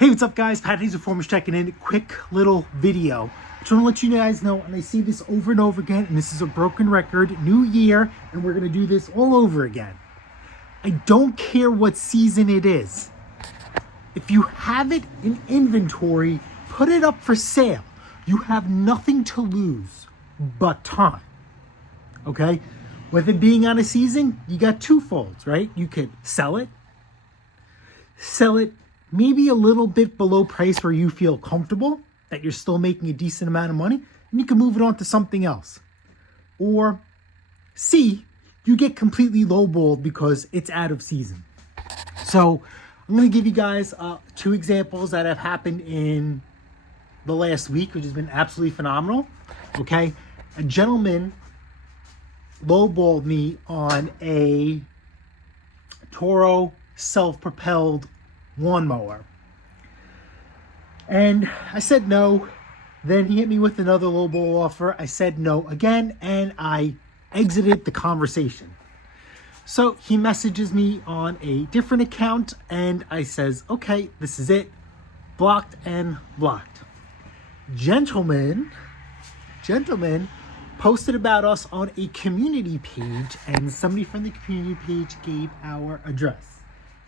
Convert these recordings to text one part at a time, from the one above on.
Hey, what's up guys? Pat Hayes Performance checking in. Quick little video. I just want to let you guys know, and I see this over and over again, and this is a broken record, new year, and we're going to do this all over again. I don't care what season it is. If you have it in inventory, put it up for sale. You have nothing to lose but time. Okay? With it being on a season, you got two folds, right? You could sell it maybe a little bit below price where you feel comfortable that you're still making a decent amount of money, and you can move it on to something else. Or C, you get completely lowballed because it's out of season. So I'm going to give you guys two examples that have happened in the last week, which has been absolutely phenomenal. Okay, a gentleman lowballed me on a Toro self-propelled lawnmower, and I said no. Then he hit me with another lowball offer. I said no again, and I exited the conversation. So he messages me on a different account, and I says, okay, this is it. Blocked and blocked. Gentleman posted about us on a community page, and somebody from the community page gave our address.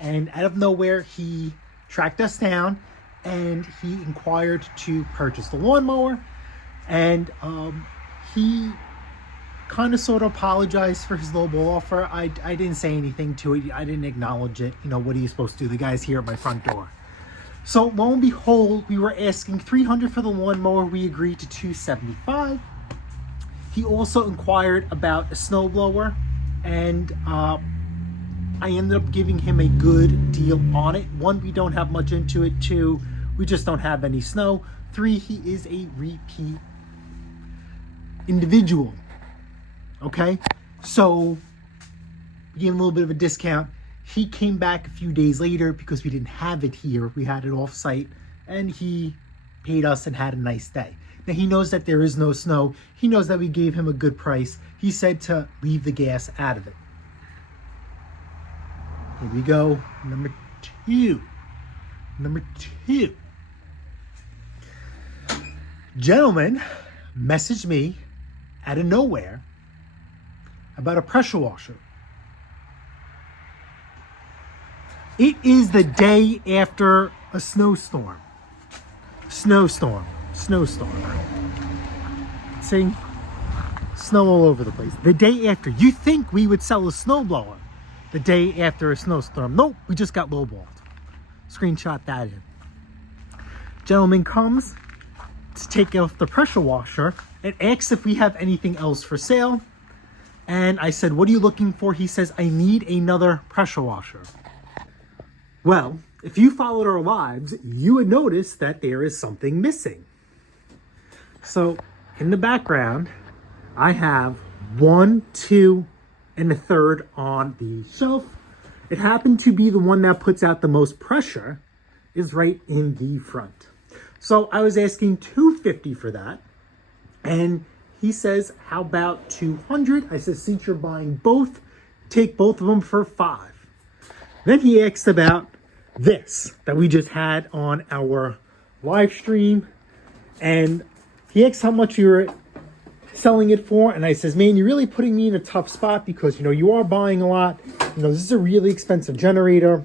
And out of nowhere, he tracked us down and he inquired to purchase the lawnmower. And he kind of sort of apologized for his lowball offer. I didn't say anything to it. I didn't acknowledge it. You know, what are you supposed to do? The guy's here at my front door. So lo and behold, we were asking $300 for the lawnmower. We agreed to $275. He also inquired about a snowblower, and I ended up giving him a good deal on it. One, we don't have much into it. Two, we just don't have any snow. Three, he is a repeat individual. Okay, so we gave him a little bit of a discount. He came back a few days later because we didn't have it here. We had it off site, and he paid us and had a nice day. Now he knows that there is no snow. He knows that we gave him a good price. He said to leave the gas out of it. Here we go. Number two. Gentleman messaged me out of nowhere about a pressure washer. It is the day after a snowstorm. See? Snow all over the place. The day after. You think we would sell a snowblower the day after a snowstorm? Nope, we just got lowballed. Screenshot that in. Gentleman comes to take off the pressure washer and asks if we have anything else for sale. And I said, what are you looking for? He says, I need another pressure washer. Well, if you followed our lives, you would notice that there is something missing. So in the background, I have 1, 2, and a third on the shelf. It happened to be the one that puts out the most pressure is right in the front. So I was asking $250 for that. And he says, how about $200? I said, since you're buying both, take both of them for $5. Then he asked about this that we just had on our live stream. And he asked how much you were selling it for, and I says, man, you're really putting me in a tough spot because, you know, you are buying a lot. You know, this is a really expensive generator.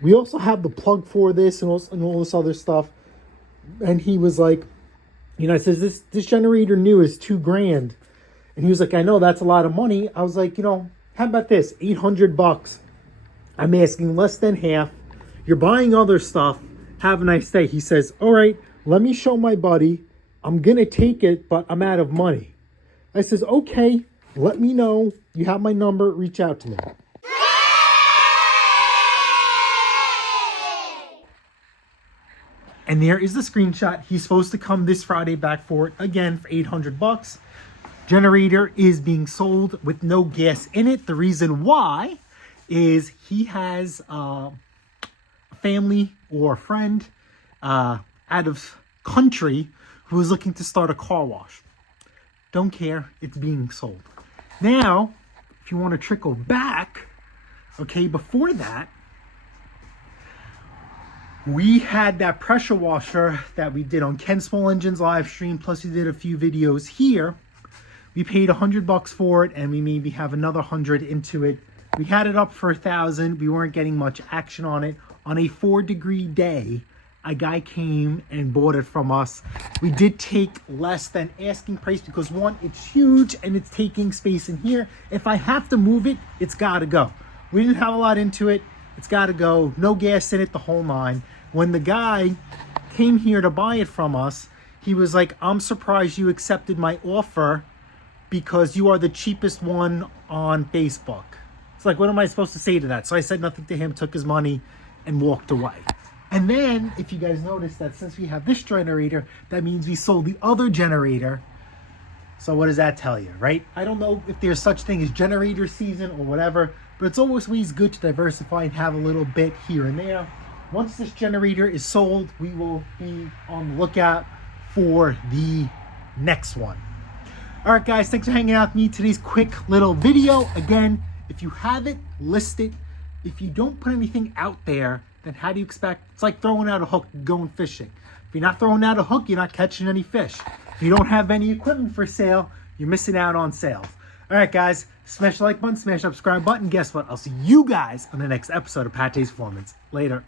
We also have the plug for this and all this other stuff. And he was like, you know, I says, this generator new is $2,000. And he was like, I know that's a lot of money. I was like, you know, how about this? $800. I'm asking less than half. You're buying other stuff. Have a nice day. He says, all right, let me show my buddy. I'm going to take it, but I'm out of money. I says, okay, let me know. You have my number. Reach out to me. And there is the screenshot. He's supposed to come this Friday back for it again for $800. Generator is being sold with no gas in it. The reason why is he has a family or a friend out of country who is looking to start a car wash. Don't care, it's being sold. Now, if you want to trickle back, okay, before that, We had that pressure washer that we did on Ken Small Engines live stream, plus we did a few videos here. We paid $100 for it, and we maybe have another 100 into it. We had it up for 1,000. We weren't getting much action on it. On a 4-degree day, a guy came and bought it from us. We did take less than asking price because one, it's huge and it's taking space in here. If I have to move it, it's gotta go. We didn't have a lot into it. It's gotta go. No gas in it, the whole nine. When the guy came here to buy it from us, he was like, I'm surprised you accepted my offer because you are the cheapest one on Facebook. It's like, what am I supposed to say to that? So I said nothing to him, took his money, and walked away. And then, if you guys notice that since we have this generator, that means we sold the other generator. So what does that tell you, right? I don't know if there's such thing as generator season or whatever, but it's always good to diversify and have a little bit here and there. Once this generator is sold, we will be on the lookout for the next one. All right, guys, thanks for hanging out with me. Today's quick little video. Again, if you have it, list it. If you don't put anything out there, then how do you expect? It's like throwing out a hook going fishing. If you're not throwing out a hook, you're not catching any fish. If you don't have any equipment for sale, you're missing out on sales. All right, guys, smash the like button, smash the subscribe button. Guess what? I'll see you guys on the next episode of Pate's Performance. Later.